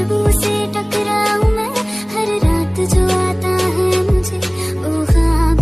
खुशबू से टकराऊं मैं, हर रात जो आता है मुझे वो ख्वाब।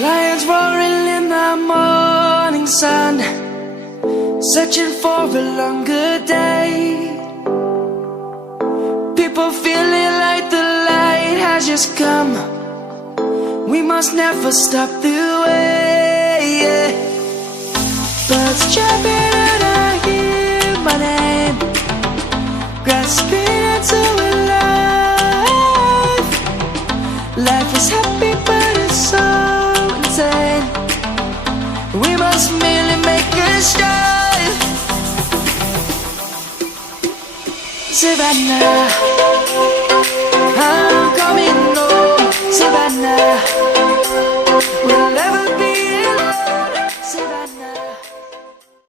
Lions roaring in the morning sun, searching for a longer day. People feeling like the light has just come. We must never stop the way. Birds chirping and I hear my name, grasping into a life. Life is happy but it's so insane. We must merely make a start. Savannah.